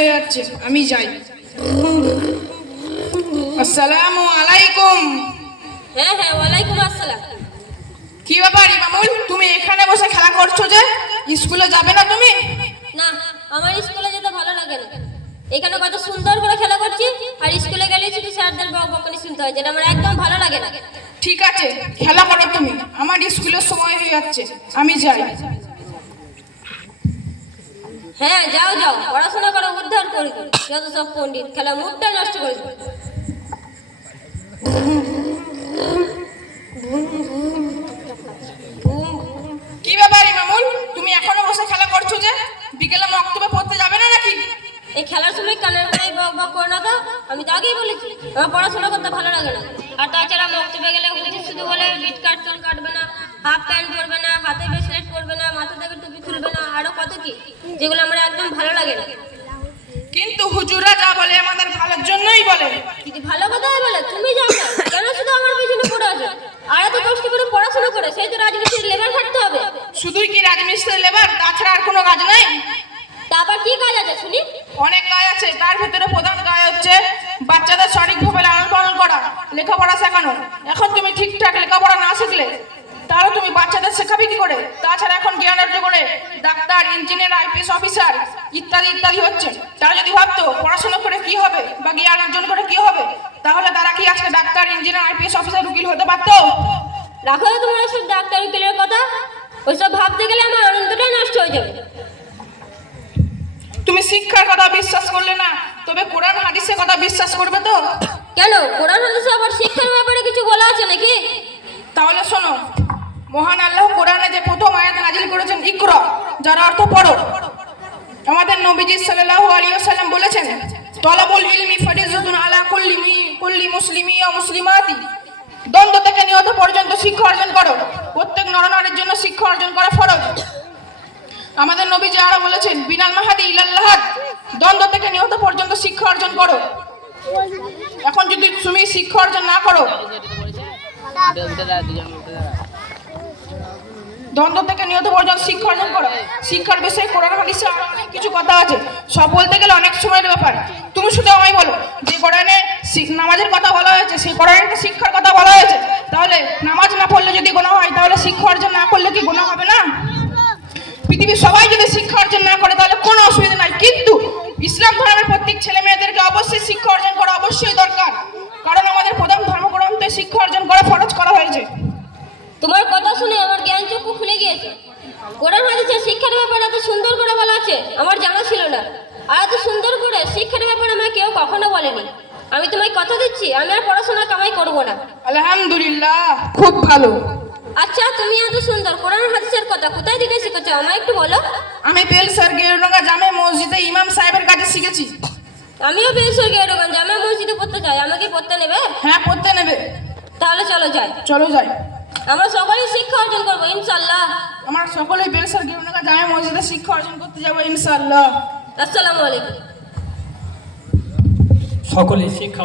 হয়ে যাচ্ছে, আমি যাই। আসসালামু আলাইকুম। হ্যাঁ হ্যাঁ, ওয়ালাইকুম আসসালাম। কি ব্যাপার ইমামুল, তুমি এখানে বসে খেলা করছো যে? স্কুলে যাবে না তুমি? না, আমার স্কুলে যেতে ভালো লাগে না। এখানে কত সুন্দর করে খেলা করছি, আর স্কুলে গেলে শুধু স্যারদের বকবকানি শুনতে হয়, যেটা আমার একদম ভালো লাগে না। ঠিক আছে, খেলা করো তুমি, আমার স্কুলের সময় হয়ে যাচ্ছে, আমি যাই। হ্যাঁ যাও যাও, পড়াশোনা করো, উদ্ধার করে দিও। যত সব পণ্ডিত খেলা মুডটা নষ্ট করে দিও। কি ব্যাপার ইমামুল, তুমি এখনো বসে খেলা করছো যে? বিকেলে মক্তবে পড়তে যাবে না নাকি? এই খেলার সময় কানের গায়ে বক বক করো না তো, আমি তো আগেই বলেছি আমার পড়াশোনা করতে ভালো লাগে না। আর তাছাড়া মক্তবে গেলে হুজুর শুধু বলে বিট কাটন কাটবে না, হাফ প্যান্ট পরবে না, হাতে ব্রেসলেট পরবে না, মাথা থেকে টুপি খুলবে না, আরো কত কি, যেগুলো আমার একদম ভালো লাগে না। কিন্তু হুজুরা যা বলে আমাদের ভালোর জন্যই বলে। যদি ভালো কথাই বলে তুমি যাও না, কেন শুধু আমার পিছনে পড়ে আছো? আর এত কষ্ট করে পড়াশোনা করে সেই তো রাজমিস্ত্রির লেবার থাকতে হবে। শুধুই কি রাজমিস্ত্রি লেবার, তাছাড়া আর কোনো কাজ নাই? তারপর কি কাজ আছে শুনি? অনেক কাজ আছে, তার ভিতরে প্রধান কাজ হচ্ছে বাচ্চাদের সঠিকভাবে লালন পালন করা, লেখাপড়া শেখানো। এখন তুমি ঠিকঠাক লেখাপড়া না শিখলে তাহলে তুমি বাচ্চাদের শেখাবে কি করে? তাছাড়া এখন জ্ঞান অর্জন করে ডাক্তার, ইঞ্জিনিয়ার, আইপিএস অফিসার ইত্যাদি ইত্যাদি হচ্ছে। তারা যদি ভাবতো পড়াশোনা করে কি হবে বা জ্ঞান অর্জন করে কি হবে, তাহলে তারা কি আজকে ডাক্তার, ইঞ্জিনিয়ার, আইপিএস অফিসার, উকিল হতে পারতো? রাখো তোমরা সব ডাক্তার উকিলের কথা, ওইসব ভাবতে গেলে আমার আনন্দটাই নষ্ট হয়ে যাবে। তুমি শিক্ষার কথা বিশ্বাস করলে না, তবে কোরআন হাদিসের কথা বিশ্বাস করবে তো? কেন, কোরআন হাদিসে আবার শিক্ষার ব্যাপারে কিছু বলা আছে নাকি? তাহলে শোনো, মহান আল্লাহ কোরআনে যে প্রথম আয়াত নাজিল করেছেন ইকরা, যার অর্থ পড়ো। আমাদের নবীজি সাল্লাল্লাহু আলাইহি ওয়াসাল্লাম বলেছেন তলাবুল ইলমি ফারিজাতুন আলা কুল্লি মুসলিমি ওয়া মুসলিমাতি। দ্বন্দ্ব থেকে নিহত পর্যন্ত শিক্ষা অর্জন করো, প্রত্যেক নরনারীর জন্য শিক্ষা অর্জন করা ফরজ। আমাদের নবীজি আরো বলেছেন বিনাল মাহাদি ইলাল লাহাদ, দ্বন্দ্ব থেকে নিহত পর্যন্ত শিক্ষা অর্জন করো। এখন যদি তুমি শিক্ষা অর্জন না করো, দ্বন্দ্ব থেকে নিহত পর্যন্ত শিক্ষা অর্জন করো। শিক্ষার বিষয়ে কোরআন হাদিসে আরো অনেক কিছু কথা আছে, সব বলতে গেলে অনেক সময়ের ব্যাপার। তুমি শুধু আমায় বলো যে কোরআনে নামাজের কথা বলা হয়েছে, সেই কোরআনে তো শিক্ষার কথা বলা হয়েছে, তাহলে নামাজ না পড়লে যদি গুনাহ হয়, তাহলে শিক্ষা অর্জন না করলে কি গুনাহ হবে না? পৃথিবীর সবাই যদি শিক্ষা অর্জন না করে তাহলে কোনো অসুবিধা নাই, কিন্তু ইসলাম ধর্মের প্রত্যেক ছেলে মেয়েদেরকে অবশ্যই শিক্ষা অর্জন করা অবশ্যই দরকার, কারণ আমাদের প্রধান ধর্মগ্রন্থে শিক্ষা অর্জন করা ফরজ করা হয়েছে। তোমার কথা শুনে আমার জ্ঞান চক্ষু খুলে গিয়েছে। কোরআন হাদিসে শিক্ষার ব্যাপারে এত সুন্দর করে বলা আছে, আমার জানা ছিল না। আর এত সুন্দর করে শিক্ষার ব্যাপারে আমাকে কেউ কখনো বলেনি। আমি তোমায় কথা দিচ্ছি, আমি আর পড়াশোনা কামাই করবো না। আলহামদুলিল্লাহ, খুব ভালো। আচ্ছা, তুমি এত সুন্দর কোরআন হাদিসের কথা কোথায় থেকে শিখেছো আমায় একটু বলো। আমি বেলসার গেরুডাঙ্গা জামে মসজিদে ইমাম সাহেবের কাছে শিখেছি। আমিও বেলসর গেরুডাঙ্গা জামে মসজিদে পড়তে চাই, আমাকে পড়তে নেবে? হ্যাঁ, পড়তে নেবে। তাহলে চলো যাই। চলো যাই। আমরা সকলেই শিক্ষা অর্জন করবো ইনশাল্লাহ। আমরা সকলেই বেলসার গেরুডাঙ্গা জামে মসজিদে শিক্ষা অর্জন করতে যাবো ইনশাআল্লাহ। আসসালামু আলাইকুম। সকলে শিক্ষা